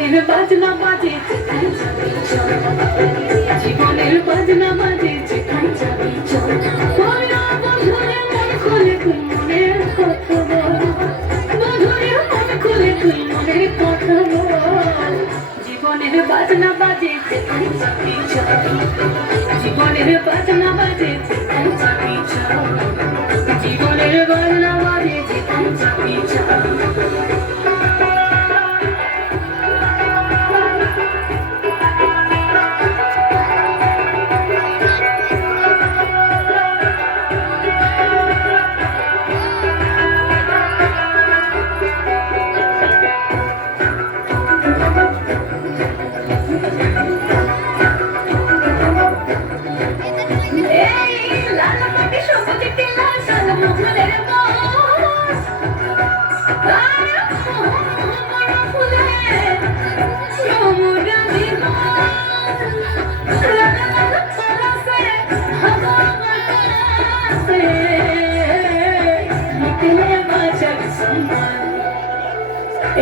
জীবনের বাজনা বাজে জীবনের বাজনা বাজে যেখানে যাবি চল বন্ধুরে মন খুলে তুই মনের কথা বল বন্ধুরে মন খুলে তুই মনের কথা বল জীবনের বাজনা বাজে যেখানে যাবি চল জীবনের বাজনা বাজে যেখানে যাবি চল জীবনের বাজনা বাজে যেখানে যাবি চল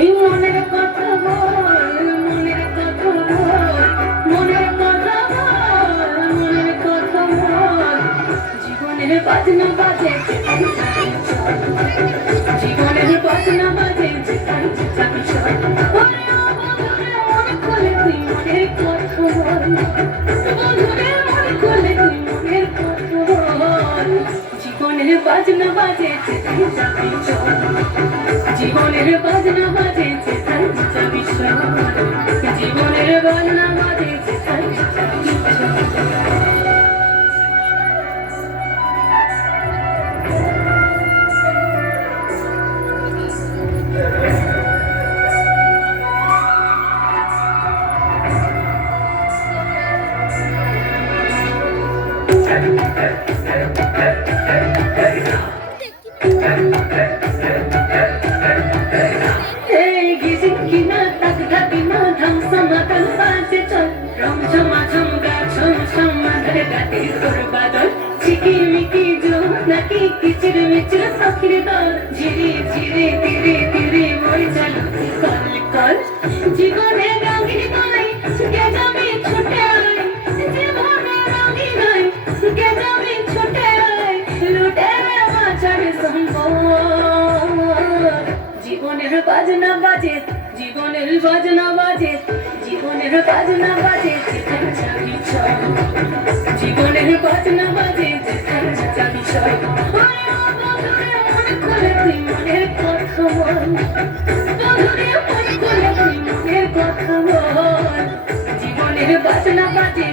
এই মনের কথা বল মনের কথা বল মনের কথা বল মনের কথা বল জীবনের বাজনা বাজে জীবনের বাজনা বাজে যেখানে যাবি চল মন খুলে তুই মনের কথা বল বন্ধুরে মন খুলে তুই মনের কথা বল জীবনের বাজনা বাজে যেখানে যাবি চল জীবনের বাজনা বাজে যেখানে যাবি চল জীবনের বাজনা বাজে যেখানে যাবি চল किचिर मिचिर सखीर दल झिरे झिरे धीरे धीरे बही चल कल कल जीवने रंगीन गई गे जाबी छुटे आई जीवने रंगीन गई गे जाबी छुटे आई लुटे बाजार संबल জীবনের বাজনা বাজে জীবনের বাজনা বাজে জীবনের বাজনা বাজে যেখানে যাবি চল জীবনের বাজনা বাজে যেখানে যাবি চল বন্ধুরে মন খুলে তুই মনের কথা বল বন্ধুরে মন খুলে তুই মনের কথা বল জীবনের বাজনা বাজে